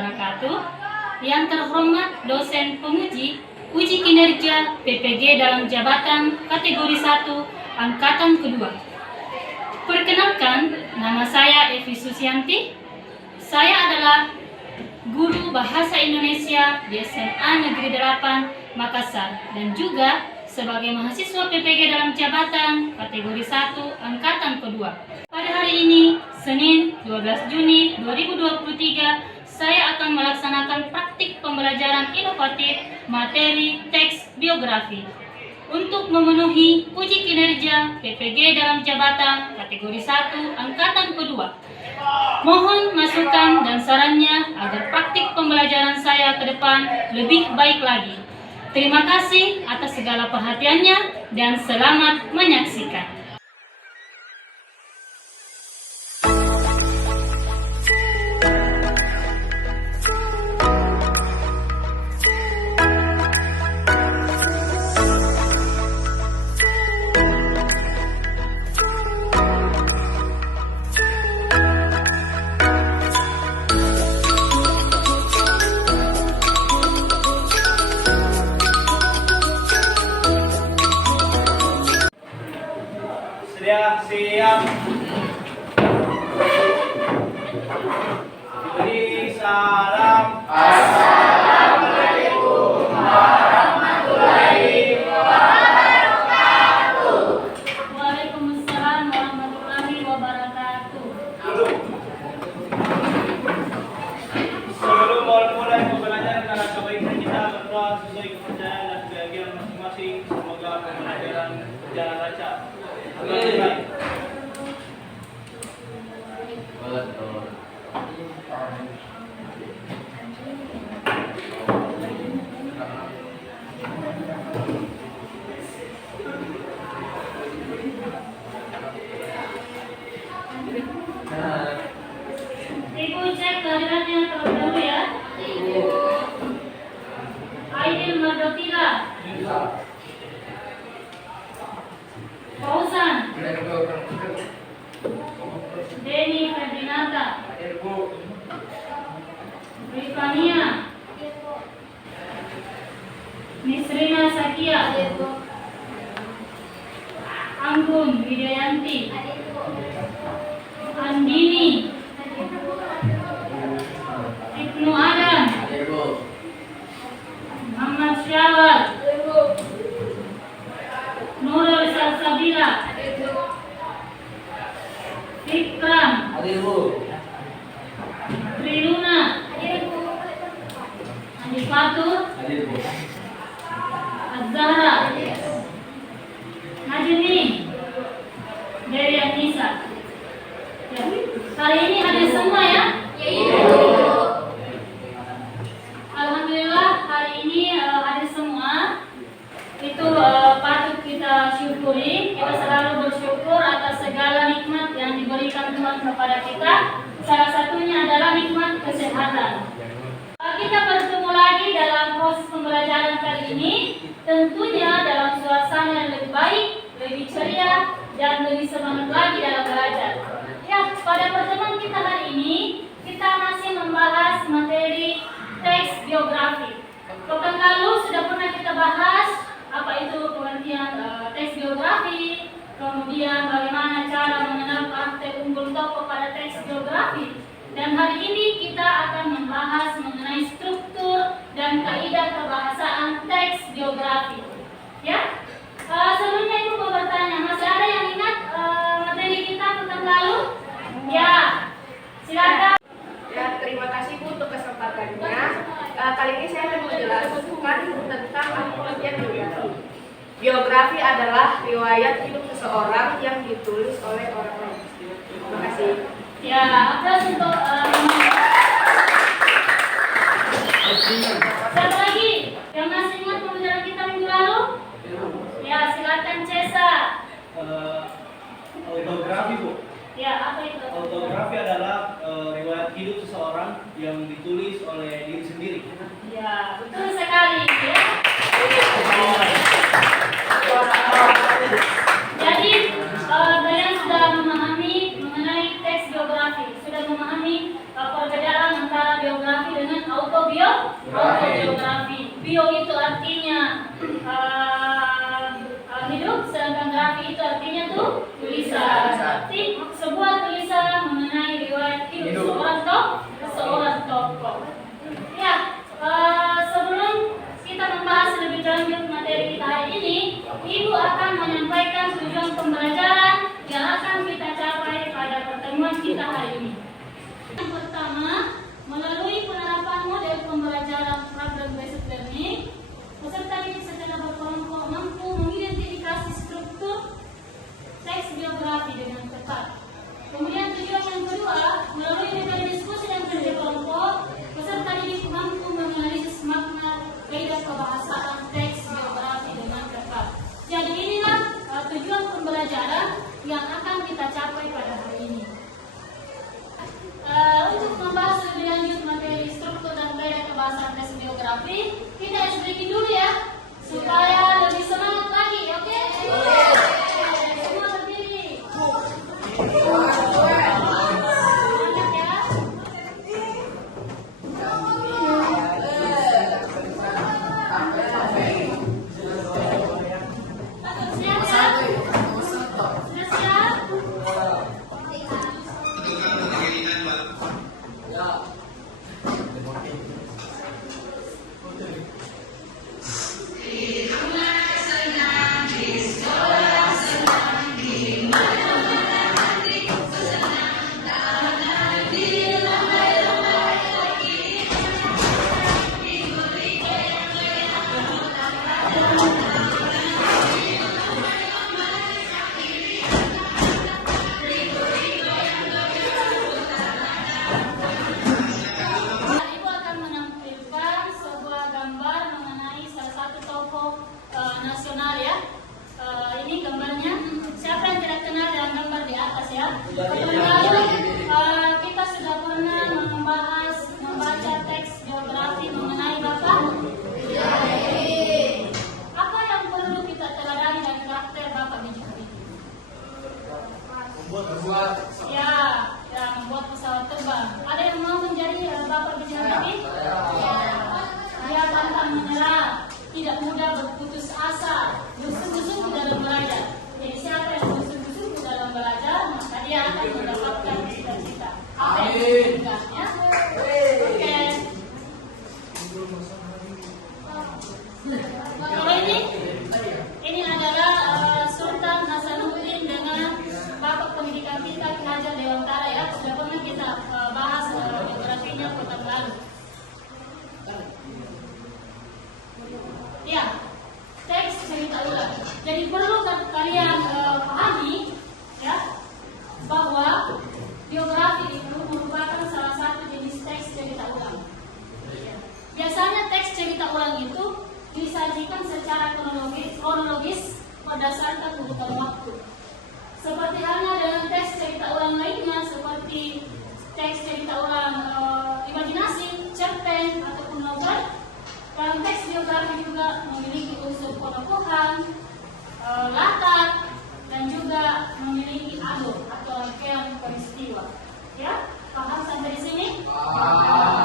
wabarakatuh. Yang terhormat dosen penguji uji kinerja PPG dalam jabatan kategori 1 angkatan kedua. Perkenalkan, nama saya Evi Susianti. Saya adalah guru Bahasa Indonesia di SMA Negeri 8 Makassar dan juga sebagai mahasiswa PPG dalam jabatan kategori 1 angkatan kedua. Pada hari ini, Senin 12 Juni 2023, saya akan melaksanakan praktik pembelajaran inovatif materi teks biografi untuk memenuhi uji kinerja PPG dalam jabatan kategori 1 angkatan kedua. Mohon masukan dan sarannya agar praktik pembelajaran saya ke depan lebih baik lagi. Terima kasih atas segala perhatiannya dan selamat menyaksikan. Siap. Beri salam. Assalamualaikum warahmatullahi wabarakatuh. Waalaikumsalam warahmatullahi wabarakatuh. Sebelum mulai pembelajaran, karena kebaikan kita berdoa sesuai kepercayaan dan keyakinan masing-masing. Semoga pembelajaran berjalan lancar. Amin. Ibu cek kehadirannya terlebih dahulu ya. Aidil Mardotila, Fauzan, Deni Ferdinanda, Rifania, Nisrina Sakia, Anggun Widayanti, Andini, Ibnu Adam, Muhammad Syawal, Nurul Salsabila, Fikram, Triluna, Andi Fatur, Az-Zahra, Najmi, Dery Anissa. Ya, hari ini ada semua ya? Alhamdulillah hari ini ada semua. Itu patut kita syukuri. Kita selalu bersyukur atas segala nikmat yang diberikan Tuhan kepada kita. Salah satunya adalah nikmat kesehatan. Kita bertemu lagi dalam proses pembelajaran kali ini. Tentunya dalam suasana yang lebih baik, lebih ceria, dan lebih semangat lagi dalam belajar. Ya, pada pertemuan kita hari ini, kita masih membahas materi teks biografi. Pekan lalu sudah pernah kita bahas apa itu pengertian teks biografi, kemudian bagaimana cara mengenal karakter unggul tokoh pada teks biografi. Dan hari ini kita akan membahas mengenai struktur dan kaidah kebahasaan teks biografi. Ya, sebelumnya Ibu mau bertanya, masih ada yang ingat materi kita pekan lalu? Ya, silakan. Ya, terima kasih Bu untuk kesempatannya. Kali ini saya akan menjelaskan tentang pengertian biografi. Biografi adalah riwayat hidup seseorang yang ditulis oleh orang lain. Terima kasih. Ya, aplaus untuk siapa lagi yang masih ingat pembelajaran kita minggu lalu? Ya, silakan Cesa. Autografi, Bu. Ya, apa itu? Autografi adalah riwayat hidup seseorang yang ditulis oleh diri sendiri. Ya, betul sekali ya. Jadi kalian sudah memahami mengenai teks biografi, sudah memahami perbedaan antara biografi dengan Autobiografi. Bio itu artinya hidup, sedangkan grafi itu artinya tuh tulisan. Berarti sebuah tulisan mengenai riwayat hidup seorang tokoh. Ya, sebelum kita membahas lebih lanjut materi kita hari ini, Ibu akan menyampaikan tujuan pembelajaran yang akan kita capai pada pertemuan kita hari ini. Yang pertama, melalui penerapan model pembelajaran problem-based learning, peserta didik secara berkelompok mampu mengidentifikasi struktur teks biografi dengan tepat. Kemudian tujuan yang kedua, melalui metode diskusi dan kerja kelompok, peserta didik mampu menganalisis makna kaidah kebahasaan teks biografi dengan tepat. Jadi inilah tujuan pembelajaran yang akan kita capai pada hari ini. Untuk membahas lebih lanjut materi struktur dan kaidah kebahasaan teks biografi, kita sedikit dulu ya, supaya lebih semangat lagi, oke? Semua berdiri. Semangat ya. Siap ya? Sudah siap? Ibu akan menampilkan sebuah gambar mengenai salah satu tokoh nasional ya. Ini gambarnya. Siapa yang tidak kenal dengan gambar di atas ya? Lalu kita sudah pernah membaca teks biografi mengenai Bapak. Apa yang perlu kita teladani dari karakter Bapak B.J. Habibie? Ya, membuat pesawat terbang. Ada yang mau menjadi Bapak B.J. Habibie? Ya. Dia pantang menyerah, tidak mudah berputus asa, sungguh-sungguh dalam belajar. Jadi siapa yang sungguh-sungguh dalam belajar, maka dia akan mendapatkan cita-cita. Apa yang diinginkan ya? Oke. Kalau ini adalah Sultan Hasanuddin dengan Bapak Pendidikan kita Ki Hajar Dewantara ya. Sudah pernah kita bahas biografinya pekan lalu. Ya, teks cerita ulang. Jadi perlu kalian pahami ya bahwa biografi itu merupakan salah satu jenis teks cerita ulang. Biasanya teks cerita ulang itu disajikan secara kronologis berdasarkan urutan waktu. Seperti halnya dengan teks cerita ulang lainnya seperti teks cerita ulang imajinasi, cerpen ataupun novel. Dalam teks biografi juga memiliki unsur penokohan, latar, dan juga memiliki alur atau rangkaian peristiwa. Ya, paham sampai di sini?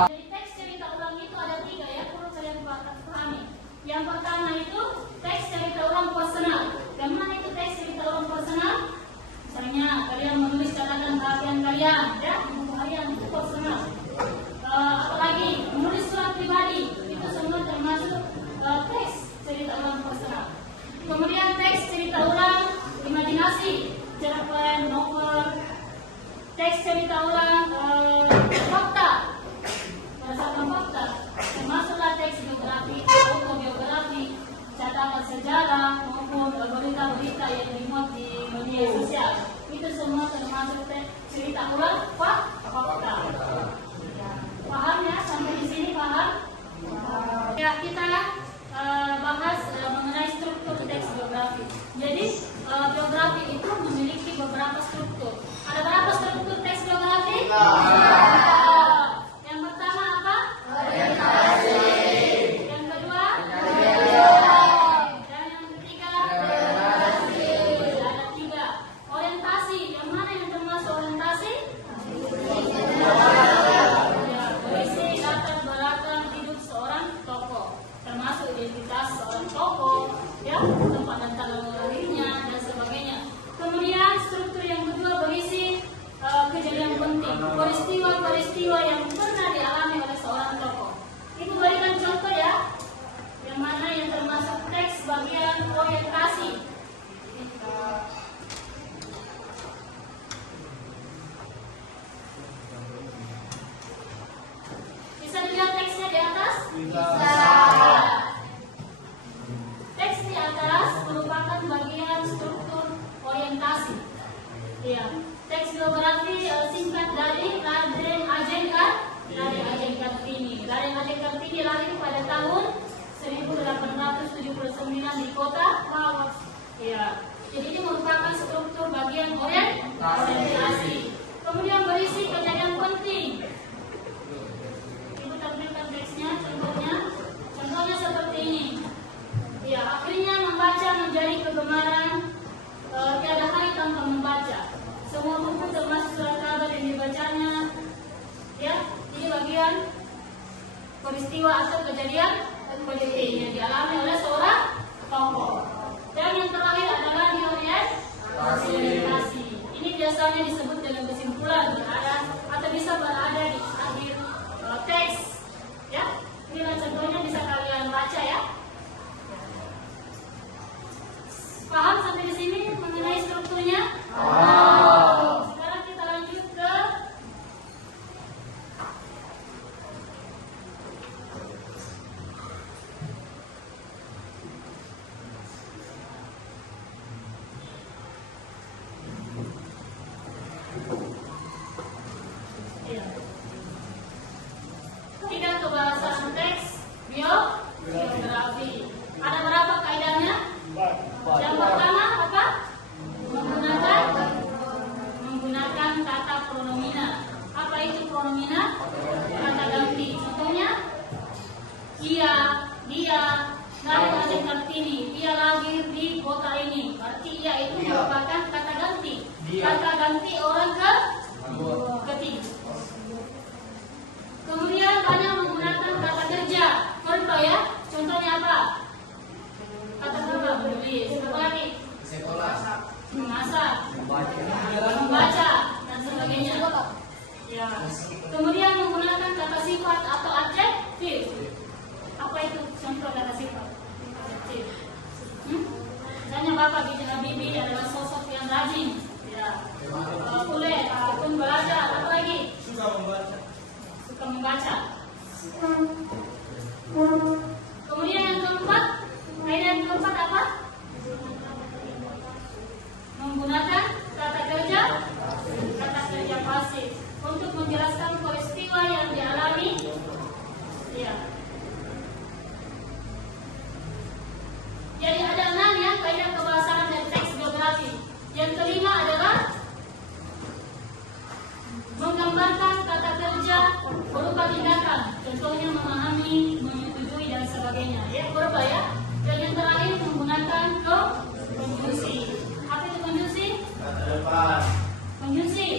Jadi teks cerita ulang itu ada 3 ya, perlu kalian pahami. Yang pertama itu teks cerita ulang personal. Yang mana itu teks cerita ulang personal? Misalnya kalian menulis catatan harian kalian, ya, buku harian itu personal. Apalagi menulis surat pribadi, itu semua termasuk teks cerita ulang personal. Kemudian teks cerita ulang imajinasi, cerpen, novel, teks cerita ulang fakta, berdasarkan fakta, termasuklah teks biografi, autobiografi, catatan sejarah maupun berita-berita yang dimuat di media sosial. Itu semua termasuk teks cerita ulang fakta. Paham ya, sampai di sini paham? Ya, kita bahas mengenai struktur teks biografi. Jadi biografi itu memiliki beberapa struktur. Ada berapa struktur teks biografi? Yang pertama apa? Orientasi. Yang kedua? Dan yang ketiga? Ada 3. Orientasi. Yang mana yang termasuk orientasi? tempat dan tanggal lahirnya dan sebagainya. Kemudian struktur yang kedua berisi kejadian penting, peristiwa-peristiwa yang pernah dialami oleh seorang tokoh. Ibu berikan contoh ya, yang mana yang termasuk teks bagian orientasi. Bisa dilihat teksnya di atas? Bisa. Teks di atas merupakan bagian struktur orientasi. Ya. Teks biografi singkat dari Raden Ajeng Kartini. Raden Ajeng Kartini lahir pada tahun 1879 di kota Mawas. Ya. Jadi ini merupakan struktur bagian orientasi. Kemudian berisi kejadian penting. Ibu tampilkan teksnya, contohnya seperti ini. Ya, akhirnya membaca menjadi kegemaran, tiada hari tanpa membaca. Semua buku termasuk surat kabar yang dibacanya. Ya, ini bagian peristiwa atau kejadian politik yang dialami oleh seorang tokoh. Dan yang terakhir adalah orientasi. Ini biasanya disebut dengan kesimpulan berada atau bisa berada di akhir teks. Ya, inilah contohnya bisa kalian baca ya. Paham sampai di sini mengenai strukturnya? Sekarang kita lanjut ke kaidah kebahasan teks biografi. Ada berapa kaidahnya? Yang pertama apa? Menggunakan kata pronomina. Apa itu pronomina? Kata ganti. Contohnya ia, dia, Raden Ajeng Kartini. Ia lahir di kota ini. Berarti ia itu merupakan kata ganti. Kata ganti orang ketiga. Kemudian banyak menggunakan kata kerja. Contoh ya. Contohnya apa? Kata kerja menulis. Apa lagi? Memasak, membaca, dan sebagainya. Ya. Kemudian menggunakan kata sifat atau adjektif. Apa itu contoh kata sifat? Adjektif. Misalnya Bapak Bibi adalah sosok yang rajin. Ya. Kuliah, pun belajar. Apa lagi? Suka membaca. Kemudian yang keempat, kaidah yang keempat apa? Menggunakan kata kerja pasif untuk menjelaskan peristiwa yang dialami. Ya. Jadi ada 6 ya kaidah kebahasaan dari teks biografi. Yang kelima adalah menggambarkan kata kerja berupa tindakan. Contohnya memahami, menyetujui dan sebagainya. Ya, berupa ya. Dan yang terakhir menggunakan konjungsi. Apa itu konjungsi? Kata depan. Konjungsi.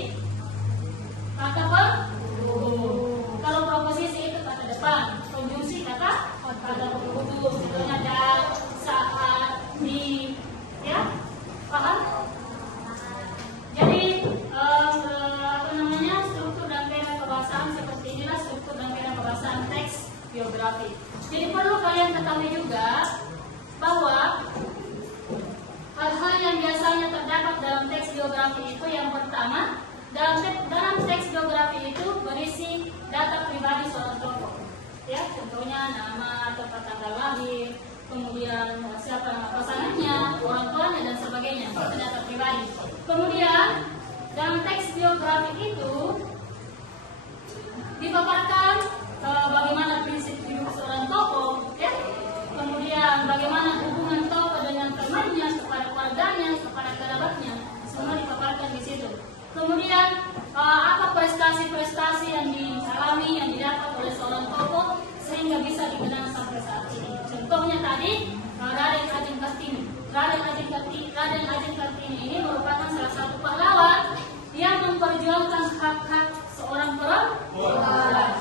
Kata kalau proposisi itu kata depan, konjungsi kata penghubung. Contohnya dan, saat, di, ya, paham? Jadi struktur dan kaidah kebahasaan seperti inilah struktur dan kaidah kebahasaan teks biografi. Jadi perlu kalian ketahui juga bahwa hal-hal yang biasanya terdapat dalam teks biografi itu yang pertama, dalam teks biografi itu berisi data pribadi seorang tokoh. Ya, contohnya nama, tempat tanggal lahir, kemudian siapa nama pasangannya, orang tuanya dan sebagainya. Itu data pribadi. Kemudian dalam teks biografi itu dipaparkan bagaimana prinsip hidup seorang tokoh, ya. Kemudian bagaimana hubungan tokoh dengan temannya, kepada keluarganya, kepada kerabatnya, semua dipaparkan di situ. Kemudian apa prestasi-prestasi yang dialami, yang didapat oleh seorang tokoh sehingga bisa dikenal sampai saat ini. Contohnya tadi Raden Ajeng Kartini. Raden Ajeng Kartini ini merupakan salah satu pahlawan yang memperjuangkan hak-hak seorang perempuan.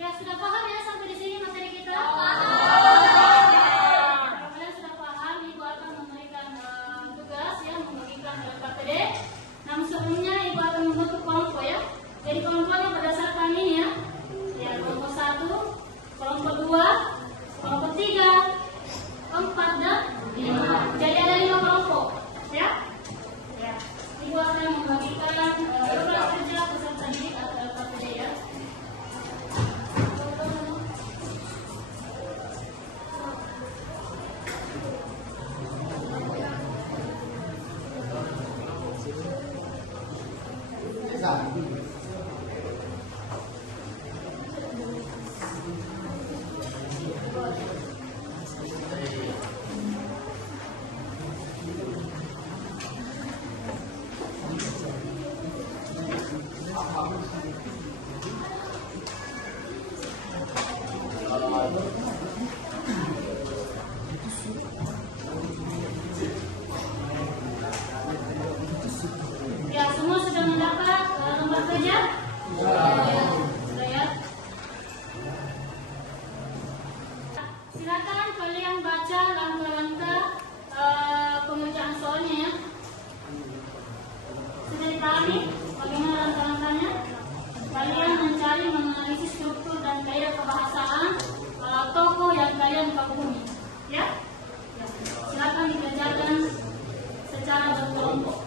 Ya, sudah paham ya sampai di sini materi kita? Kalian sudah baca langkah-langkah pengerjaan soalnya ya. Sudah dipahami bagaimana langkah-langkahnya? Kalian mencari menganalisis struktur dan kaidah kebahasaan tokoh yang kalian kagumi, ya? Silakan dikerjakan secara berkelompok.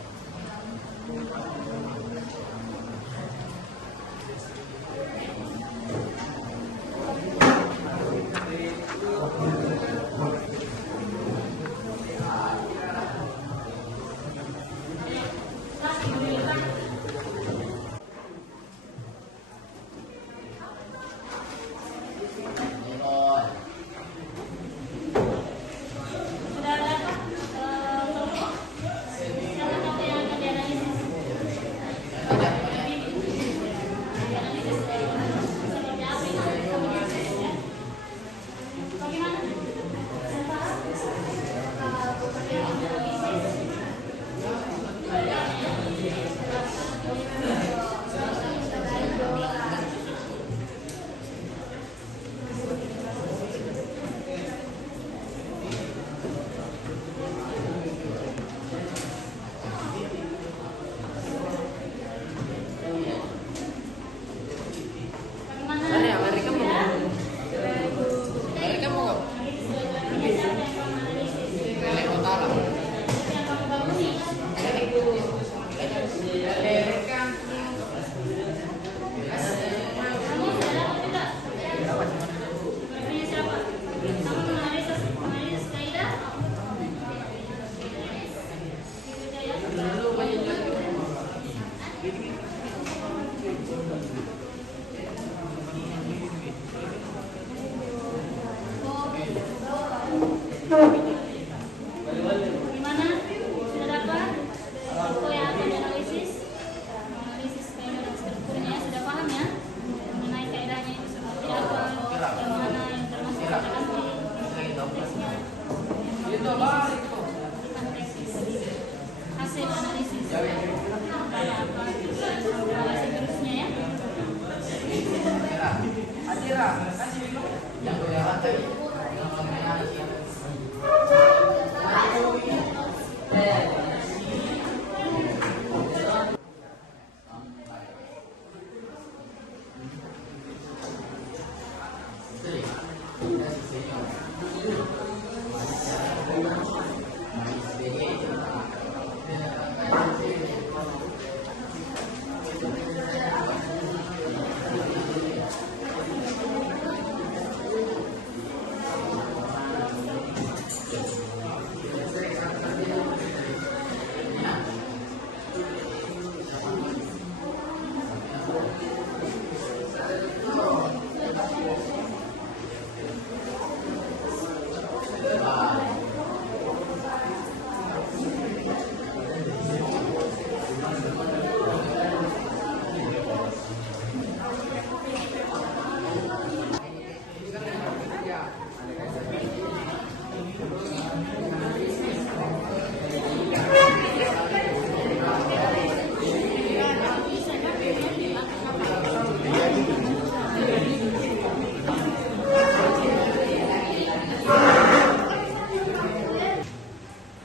Sudah ada kelompok? Siapa tokoh yang akan dianalisis? Dianalisis seperti apa itu? Ya. Bagaimana? Siapa? Bagaimana? Mereka mau Lele Utara. Yang kamu bangun nih? Kamu sudah dapat juga? Punya siapa? Kamu menganalisis kaidah? Gitu aja ya. Gimana? Sudah dapat? Tokoh yang akan dianalisis? Menganalisis kaidah dan strukturnya sudah paham ya? Mengenai kaidahnya itu seperti apa? Yang mana yang termasuk kata asli? Konteksnya? Bukan teks. Hasil analisis. Kayak apa? Analisis terusnya ya? Adira, kasih minum. Yang kelihatan tadi.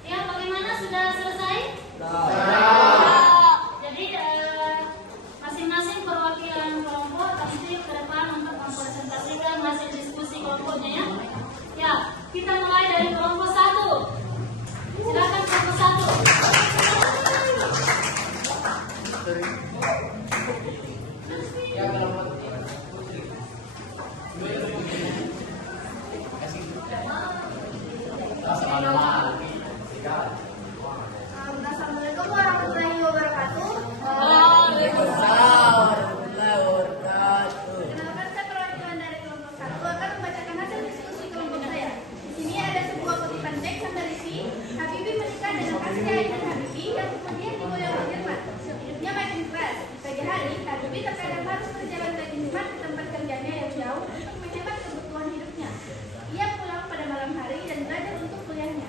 Ya, bagaimana? Sudah selesai? Jadi masing-masing perwakilan kelompok nanti ke depan untuk mempresentasikan hasil diskusi kelompoknya ya. Ya, kita mulai dari kelompok 1. Silakan kelompok 1. Assalamualaikum warahmatullahi wabarakatuh. Perkenalkan, saya perwakilan dari kelompok 1 akan membacakan hasil diskusi kelompok saya. Di sini ada sebuah kutipan teks yang berisi Habibie menikah dengan Asya Ainun Habibie yang kemudian digoyang ke Jerman. Hidupnya makin keras. Di pagi hari, Habibie terkadang harus berjalan ke Jerman ke tempat kerjanya yang jauh untuk menghemat kebutuhan hidupnya. Ia pulang pada malam hari dan belajar untuk kuliahnya.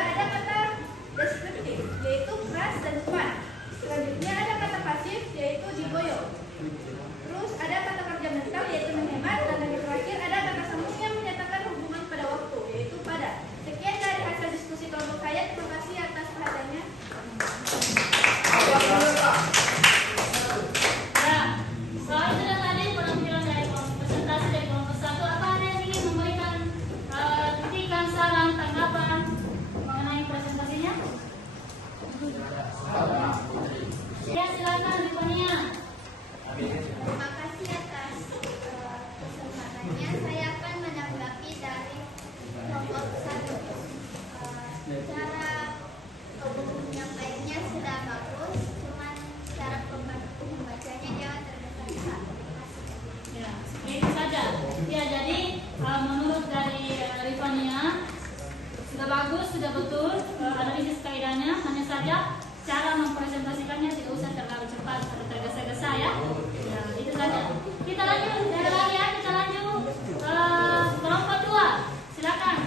ada kata deskriptif, yaitu keras dan cepat. Selanjutnya ada kata pasif, yaitu digoyong. Terus ada kata kerja mental, yaitu menghemat. Dan yang terakhir ada kata sambung yang menyatakan hubungan pada waktu, yaitu pada. Sekian dari hasil diskusi kelompok saya. Terima kasih atas perhatiannya. Ya, soal sudah tadi penampilan dari kelompok presentasi dari kelompok 1. Apa ada yang ingin memberikan kritikan, saran, tanggapan mengenai presentasinya? Ya, silakan Rifania. Terima kasih atas kesempatannya. Saya akan menanggapi dari kelompok 1. Cara menyampaikannya sudah bagus, cuman cara pembacanya jangan tergesa-gesa. Ya, itu saja. Ya, jadi menurut dari Rifania sudah bagus, sudah betul, analisis kaidahnya, hanya saja cara mempresentasikannya tidak usah terlalu cepat atau tergesa-gesa ya. Ya, itu saja. Kita lanjut, ada lagi ya, kita lanjut kelompok 2. Silakan.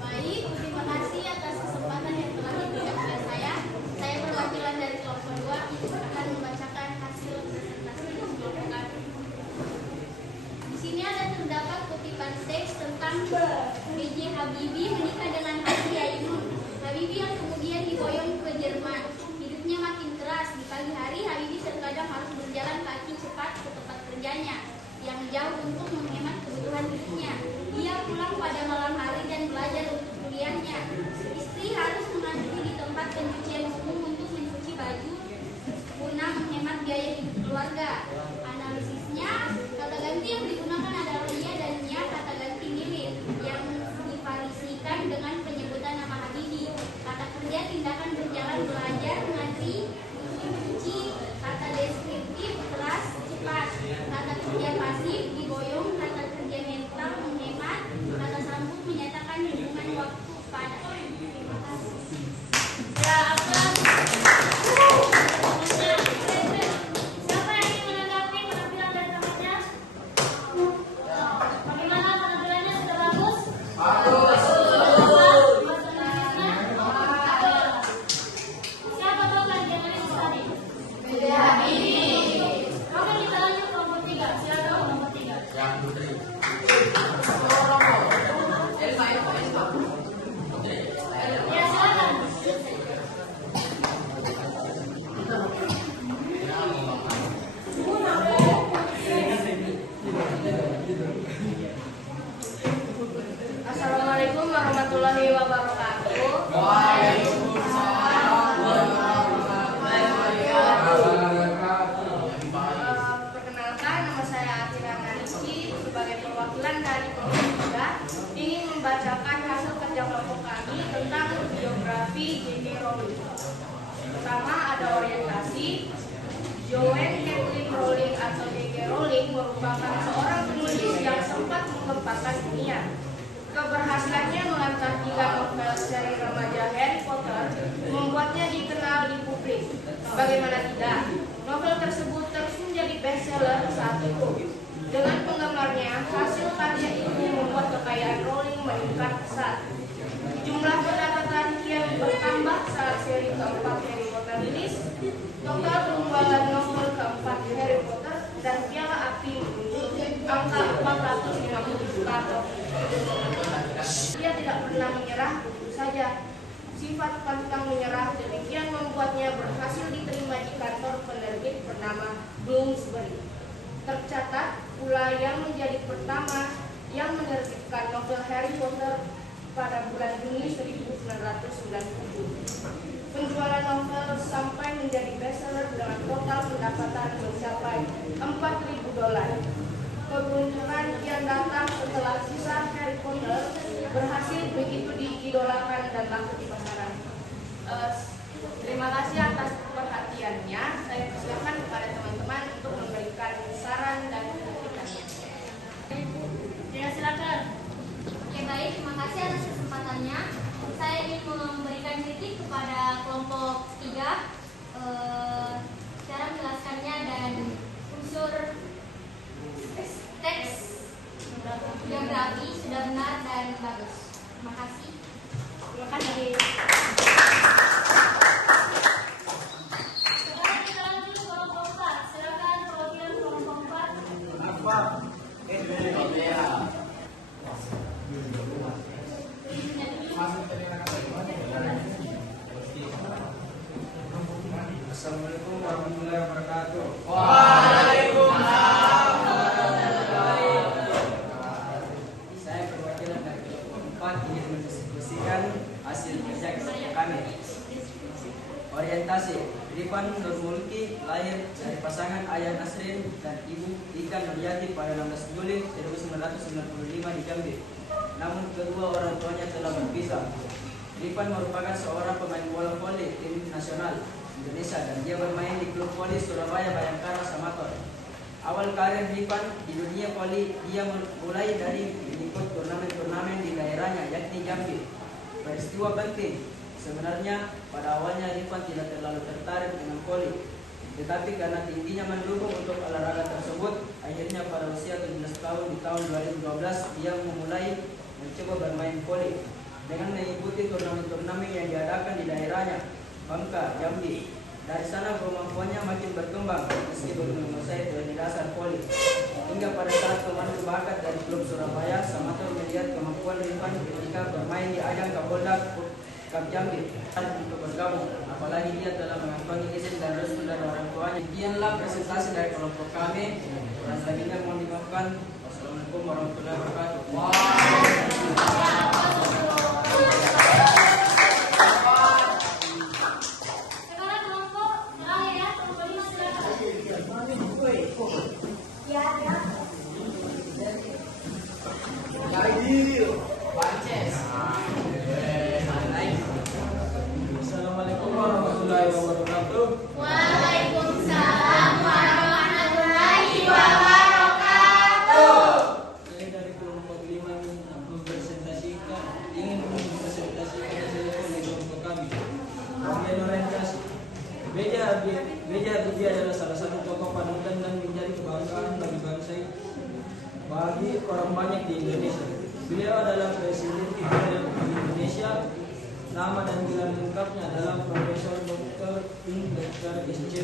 Baik, terima kasih atas kesempatan yang telah diberikan kepada saya. Saya perwakilan dari kelompok 2 akan membacakan hasil presentasi kelompok kami. Di sini ada terdapat kutipan teks tentang B.J. Habibie menikah dengan Hadi Ainun. Habibie yang kemudian diboyong ke Jerman. Hidupnya makin keras. Di pagi hari, Habibie terkadang harus berjalan kaki cepat ke tempat kerjanya yang jauh untuk menghemat kebutuhan hidupnya. Dia pulang pada malam hari dan belajar untuk kuliahnya. Istri harus mengantri di tempat pencucian umum untuk mencuci baju guna menghemat biaya hidup keluarga. Analisisnya, kata ganti yang digunakan adalah ia dan nya, kata ganti milik yang diparisikan dengan penyebutan nama Habibie. Kata kerja tindakan berjalan, belajar, mengantri, mencuci. Kata deskriptif keras, cepat. Kata kerja pasif diboyong. Kata kerja mental menghemat. Kata sambung menyatakan hubungan waktu pada. Terima kasih. Ya, apa? Siapa yang ingin menanggapi penampilan dari temannya? Bagaimana penampilannya, sudah bagus? Siapa tahu lagi analisis tadi? Oke, kita lanjut kelompok 3. Silakan kelompok 3. Ya, silakan. Assalamualaikum warahmatullahi wabarakatuh. Perkenalkan, nama saya Atira Rizky sebagai perwakilan dari kelompok 3 ingin membacakan hasil kerja kelompok kami tentang biografi J.K. Rowling. Pertama ada orientasi. Joanne Kathleen Rowling atau J.K. Rowling merupakan seorang penulis yang sempat menggemparkan dunia. Keberhasilannya melancar 3 novel seri remaja Harry Potter membuatnya dikenal di publik. Bagaimana tidak, novel tersebut terus menjadi bestseller saat itu. Dengan penggemarnya, hasil karya ini membuat kekayaan Rowling meningkat pesat. Jumlah pendapatan kian bertambah saat seri keempat Harry Potter rilis. Total penjualan novel keempat Harry Potter dan Piala Api mencapai angka 450 juta. Dia tidak pernah menyerah begitu saja. Sifat pantang menyerah demikian membuatnya berhasil diterima di kantor penerbit bernama Bloomsbury. Tercatat pula yang menjadi pertama yang menerbitkan novel Harry Potter pada bulan Juni 1997. Penjualan novel sampai menjadi bestseller dengan total pendapatan mencapai $4.000. Keberuntungan yang datang setelah kisah Harry Potter berhasil begitu diidolakan dan laku di pasaran. Terima kasih atas perhatiannya. Saya persilakan kepada teman-teman untuk memberikan saran dan kritikannya. Ya, silakan. Oke, baik, terima kasih atas kesempatannya. Saya ingin memberikan kritik kepada kelompok 3 Assalamualaikum warahmatullahi wabarakatuh. Saya perwakilan dari kelompok 4 ingin mendiskusikan hasil kerja kami. Orientasi. Rifan Nur Mulki lahir dari pasangan Ayah Nasrin dan Ibu Ika Nuryati pada 16 Juli 1995 di Jambi. Namun kedua orang tuanya telah berpisah. Rifan merupakan seorang pemain bola voli tim nasional Indonesia dan dia bermain di klub voli Surabaya Bayangkara Samator. Awal karir Rifan di dunia voli dia mulai dari mengikut turnamen-turnamen di daerahnya yakni Jambi. Peristiwa penting. Sebenarnya pada awalnya Rifan tidak terlalu tertarik dengan voli, tetapi karena tingginya mendukung untuk olahraga tersebut, akhirnya pada usia 17 tahun di tahun 2012 dia memulai mencoba bermain voli dengan mengikuti turnamen-turnamen yang diadakan di daerahnya, Bangka, Jambi. Dari sana kemampuannya makin berkembang meski belum menguasai teori dasar voli. Hingga pada saat pemandu bakat dari klub Surabaya Samator melihat kemampuan Rifan ketika bermain di ajang Kapolda Cup Jambi untuk bergabung, apalagi dia telah mengantongi izin dan restu dari orang tuanya. Sekianlah presentasi dari kelompok kami. Dan selanjutnya mohon dimaafkan. Wassalamualaikum warahmatullahi wabarakatuh. Sekarang kelompok terakhir ya, kelompok 5 silakan. Assalamualaikum warahmatullahi wabarakatuh. Waalaikumsalam warahmatullahi wabarakatuh. Saya dari kelompok 5 ingin mempresentasikan hasil kelompok kami. Bagian orientasi. B.J. Habibie adalah salah satu tokoh panutan dan menjadi kebanggaan bagi bangsa bagi orang banyak di Indonesia. Beliau adalah Presiden ke-3 Indonesia. Nama dan gelar lengkapnya adalah Profesor Dr. S.C.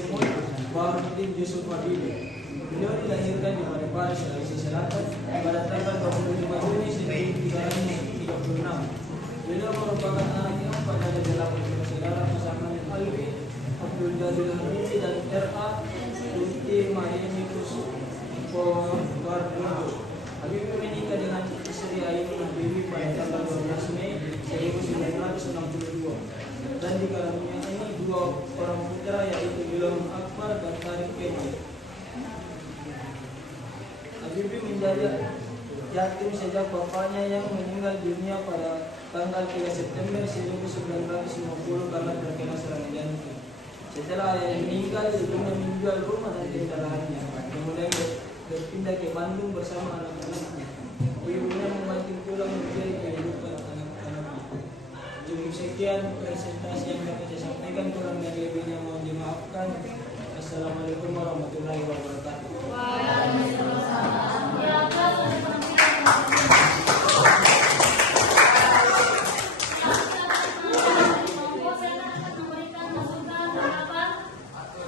Baharudin Yusuf Habibie. Beliau dilahirkan di Parepare, Sulawesi Selatan pada tanggal 25 Juni 1336. Beliau merupakan anak yang keempat dari 8 bersaudara pasangan Alwi, Abdul Jalil Habibie dan R.A. Tuti Mayeni Kuspogardujo. Habibie menikah dengan istri Ainun Habibie pada tanggal 12 Mei 1962 dan dikaruniai 2 orang putra yaitu Ilham Akbar dan Tarik Kemal. Habibie menjadi yatim sejak bapaknya yang meninggal dunia pada tanggal 3 September 1950 karena terkena serangan jantung. Setelah ayahnya meninggal, ibunya menjual rumah dan kendaraannya, kemudian berpindah ke Bandung bersama anak-anaknya. Ibunya membantu pulang menjadi kehidupan anak-anaknya. Cukup sekian presentasi yang dapat saya sampaikan, kurang dan lebihnya mohon dimaafkan. Assalamualaikum warahmatullahi wabarakatuh. Ya, Pak. Kelompok saya akan memberikan masukan tanggapan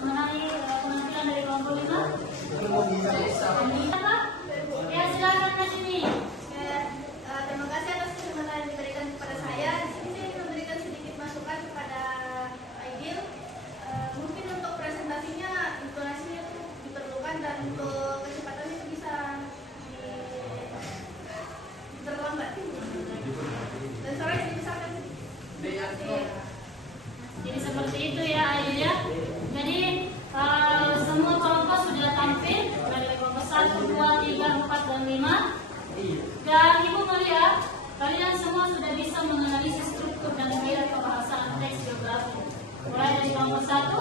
mengenai penampilan dari kelompok 5. Ya, silakan ke sini. Terima kasih atas kesempatan yang diberikan kepada saya. Di sini saya ingin memberikan sedikit masukan kepada Aidil. Mungkin untuk presentasinya intonasinya itu diperlukan dan untuk kecepatannya itu bisa terlambat. Dan suaranya dibesarkan. Jadi seperti itu ya, Ayu ya. Jadi semua kelompok sudah tampil dari kelompok 1, 2, 3, 4, dan 5. Dan Ibu melihat kalian semua sudah bisa menganalisis struktur dan gaya kebahasaan teks geografi. Mulai dari kelompok 1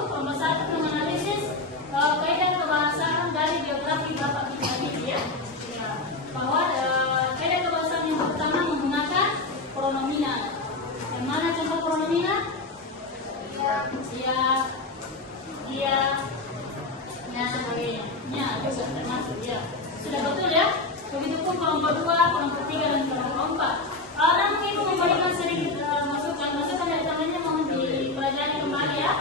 menganalisis kaidah kebahasaan dari geografi Bapak kita ini ya. Bahwa kaidah kebahasaan yang pertama menggunakan pronomina. Yang mana contoh pronomina? Dia, sebagainya. Ya, bisa termasuk ya. Sudah betul ya? Begitupun kelompok 2, kelompok 3, dan kelompok 4. Namun Ibu memberikan sedikit masukan dari temannya mohon dipelajari kembali ya.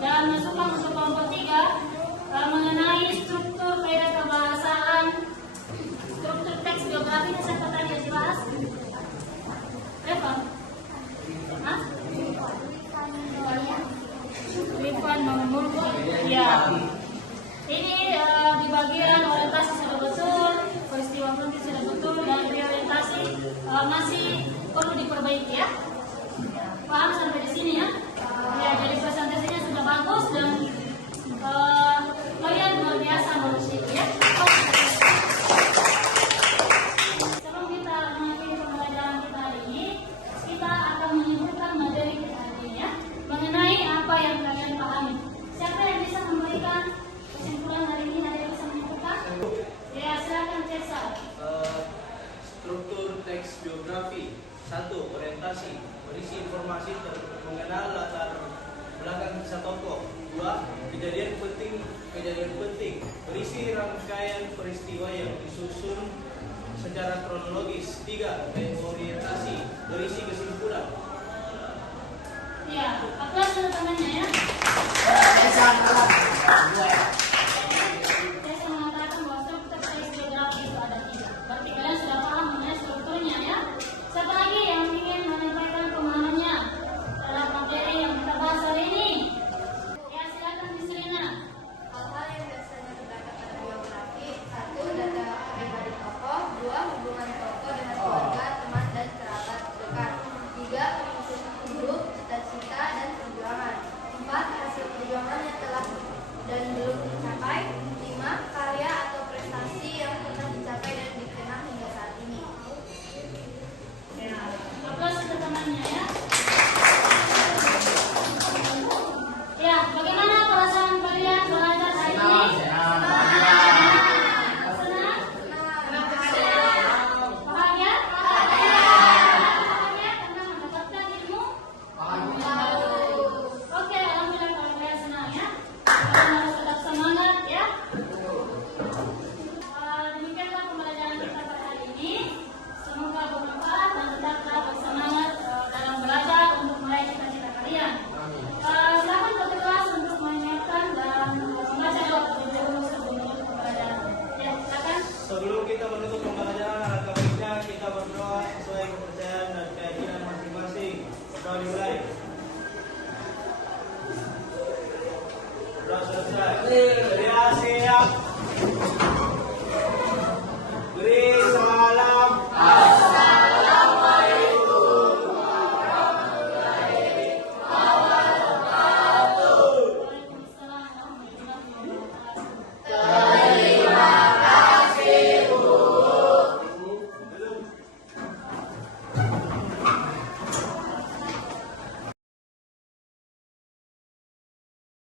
Dan masukan untuk kelompok 3 mengenai struktur kaidah kebahasaan, struktur teks geografi siapa tadi yang dibahas? Reva? Hah? Rifan Mamurko. Ya. Ini di bagian orientasi sudah betul, peristiwa penting sudah betul, dan orientasi masih perlu diperbaiki ya. Paham sampai di sini ya? Ya, jadi presentasinya sudah bagus dan kalian luar biasa menurut saya ya. Sebelum kita mengakhiri pembelajaran kita hari ini, kita akan menyebutkan materi kita hari ini ya, mengenai apa yang kalian pahami. Siapa yang bisa memberikan kesimpulan hari ini? Ada yang bisa menyebutkan? Ya, silakan Cesa. Struktur teks biografi. 1. Orientasi, berisi informasi mengenal latar belakang kisah tokoh. 2. Kejadian penting, berisi rangkaian peristiwa yang disusun secara kronologis. 3. Orientasi, berisi kesimpulan. Ya, aplaus untuk temannya ya.